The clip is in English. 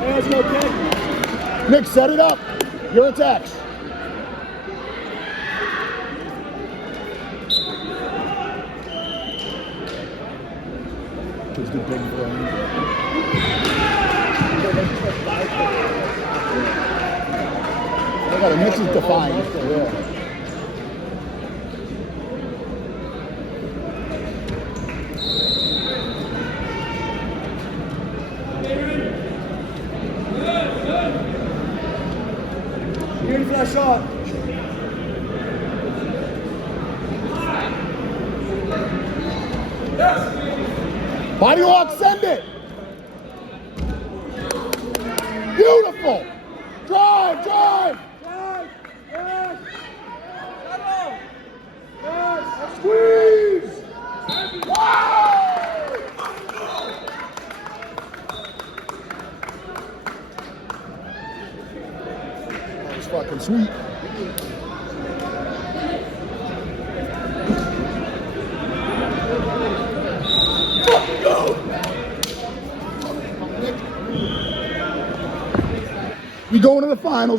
Let's go, kid. Nick, set it up. Your attacks. Kids do big for him. I got a Nick's is defined. Yeah. You ready for that shot? Body lock, send it. Beautiful. Drive, drive. Yes! Yes! Settle! Yes! Squeeze. Wow. That was fucking sweet. We going to the finals.